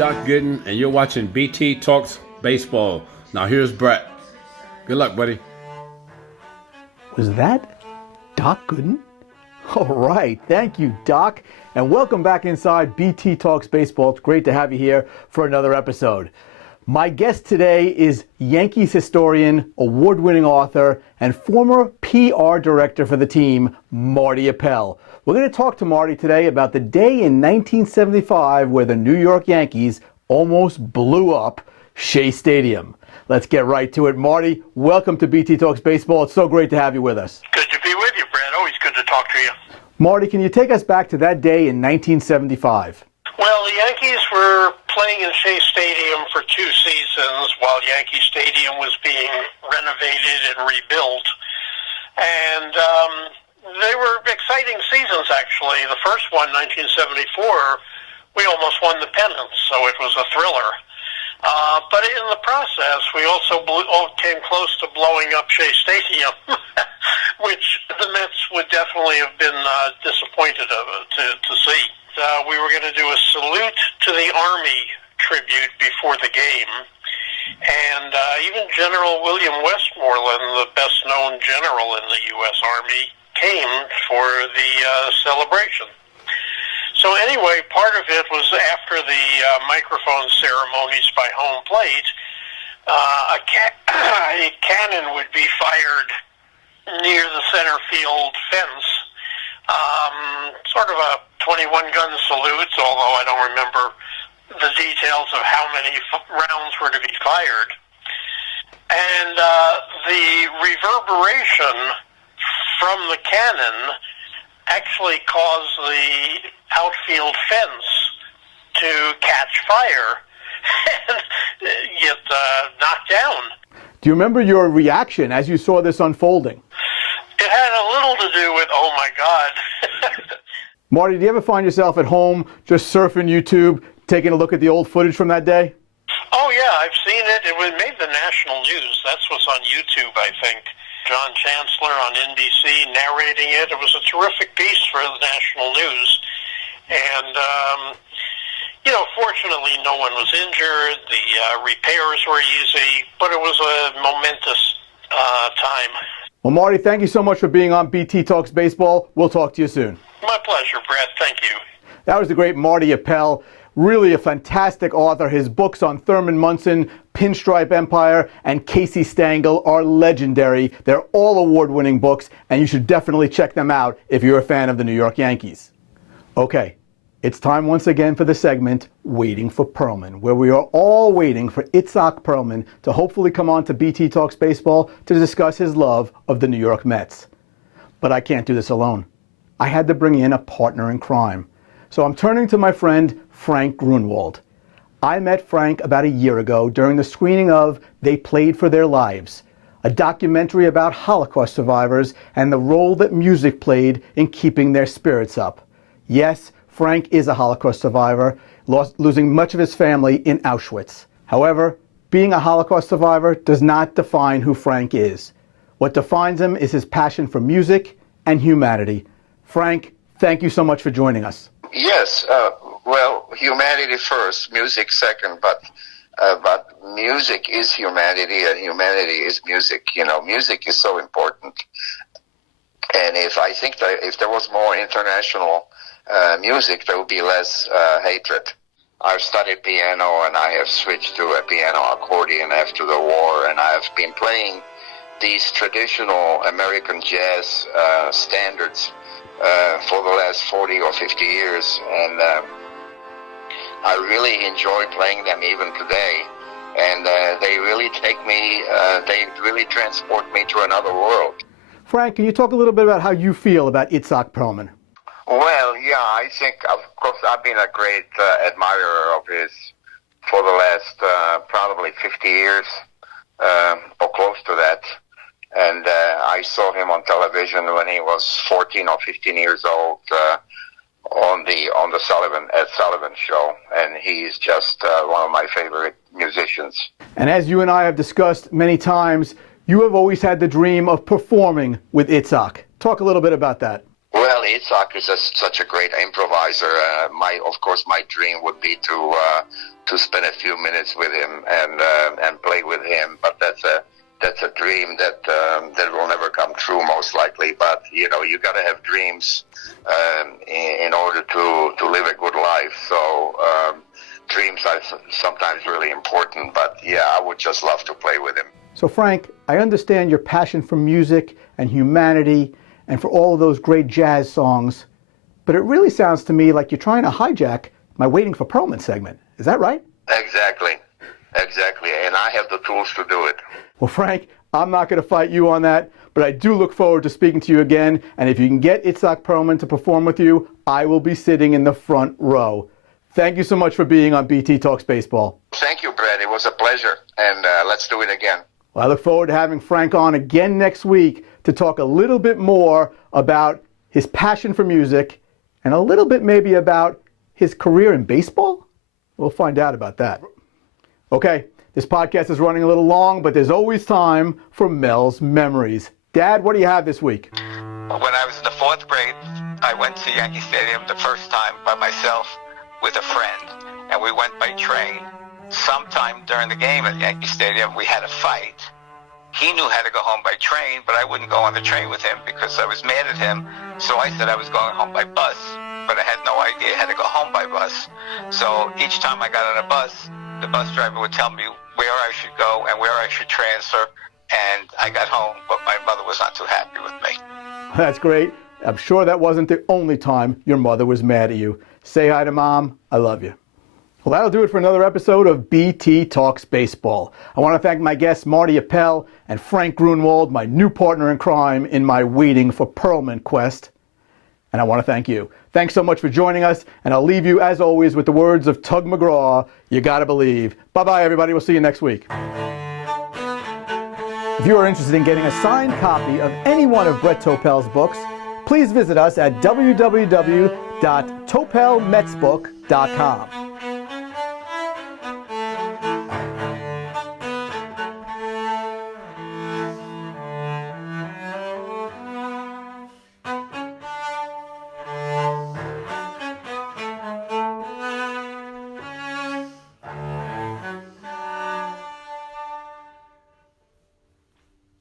Doc Gooden, and you're watching BT Talks Baseball. Now here's Brett. Good luck, buddy. Was that Doc Gooden? All right, thank you, Doc. And welcome back inside BT Talks Baseball. It's great to have you here for another episode. My guest today is Yankees historian, award-winning author, and former PR director for the team, Marty Appel. We're going to talk to Marty today about the day in 1975 where the New York Yankees almost blew up Shea Stadium. Let's get right to it. Marty, welcome to BT Talks Baseball. It's so great to have you with us. Good to be with you, Brett. Always good to talk to you. Marty, can you take us back to that day in 1975? Well, the Yankees were playing in Shea Stadium for 2 seasons while Yankee Stadium was being renovated and rebuilt. And they were exciting seasons, actually. The first one, 1974, we almost won the pennant, so it was a thriller. But in the process, we also came close to blowing up Shea Stadium, which the Mets would definitely have been disappointed to see. We were going to do a salute to the Army tribute before the game, and even General William Westmoreland, the best-known general in the U.S. Army, came for the celebration. So anyway, part of it was after the microphone ceremonies by home plate, a cannon would be fired near the center field fence, sort of a 21-gun salute, although I don't remember the details of how many rounds were to be fired. And the reverberation from the cannon actually caused the outfield fence to catch fire and get knocked down. Do you remember your reaction as you saw this unfolding? It had a little to do with, oh my God. Marty, do you ever find yourself at home just surfing YouTube, taking a look at the old footage from that day? Oh yeah, I've seen it. It made the national news. That's what's on YouTube, I think. John Chancellor on NBC narrating it. It was a terrific piece for the national news. And, fortunately no one was injured. The repairs were easy, but it was a momentous time. Well, Marty, thank you so much for being on BT Talks Baseball. We'll talk to you soon. My pleasure, Brett. Thank you. That was the great Marty Appel. Really a fantastic author. His books on Thurman Munson, Pinstripe Empire, and Casey Stengel are legendary. They're all award-winning books, and you should definitely check them out if you're a fan of the New York Yankees. Okay, it's time once again for the segment, Waiting for Perlman, where we are all waiting for Itzhak Perlman to hopefully come on to BT Talks Baseball to discuss his love of the New York Mets. But I can't do this alone. I had to bring in a partner in crime. So I'm turning to my friend Frank Grunwald. I met Frank about a year ago during the screening of They Played for Their Lives, a documentary about Holocaust survivors and the role that music played in keeping their spirits up. Yes, Frank is a Holocaust survivor, losing much of his family in Auschwitz. However, being a Holocaust survivor does not define who Frank is. What defines him is his passion for music and humanity. Frank, thank you so much for joining us. Yes, well, humanity first, music second, but music is humanity, and humanity is music. Music is so important. And I think that if there was more international music, there would be less hatred. I've studied piano, and I have switched to a piano accordion after the war, and I have been playing these traditional American jazz standards for the last 40 or 50 years, and I really enjoy playing them even today, and they really they really transport me to another world. Frank, can you talk a little bit about how you feel about Itzhak Perlman? Well, yeah, I think, of course, I've been a great admirer of his for the last probably 50 years, or close to that. And I saw him on television when he was 14 or 15 years old on the Sullivan show, and he's just one of my favorite musicians. And as you and I have discussed many times, you have always had the dream of performing with Itzhak. Talk a little bit about that. Well, Well, Itzhak is such a great improviser. Of course, my dream would be to spend a few minutes with him and play with him. But that's a dream that will never come true, most likely. But you got to have dreams in order to live a good life. So dreams are sometimes really important. But yeah, I would just love to play with him. So Frank, I understand your passion for music and humanity and for all of those great jazz songs, but it really sounds to me like you're trying to hijack my Waiting for Perlman segment. Is that right? Exactly. And I have the tools to do it. Well, Frank, I'm not going to fight you on that, but I do look forward to speaking to you again, and if you can get Itzhak Perlman to perform with you, I will be sitting in the front row. Thank you so much for being on BT Talks Baseball. Thank you, Brett. It was a pleasure, and let's do it again. Well, I look forward to having Frank on again next week to talk a little bit more about his passion for music and a little bit maybe about his career in baseball. We'll find out about that. Okay, this podcast is running a little long, but there's always time for Mel's Memories. Dad, what do you have this week? When I was in the 4th grade, I went to Yankee Stadium the first time by myself with a friend, and we went by train. Sometime during the game at Yankee Stadium, we had a fight. He knew how to go home by train, but I wouldn't go on the train with him because I was mad at him. So I said I was going home by bus, but I had no idea how to go home by bus. So each time I got on a bus, the bus driver would tell me where I should go and where I should transfer. And I got home, but my mother was not too happy with me. That's great. I'm sure that wasn't the only time your mother was mad at you. Say hi to Mom. I love you. Well, that'll do it for another episode of BT Talks Baseball. I want to thank my guests Marty Appel and Frank Grunwald, my new partner in crime in my Waiting for Perlman quest. And I want to thank you. Thanks so much for joining us, and I'll leave you, as always, with the words of Tug McGraw, you gotta believe. Bye-bye, everybody. We'll see you next week. If you are interested in getting a signed copy of any one of Brett Topel's books, please visit us at www.topelmetsbook.com.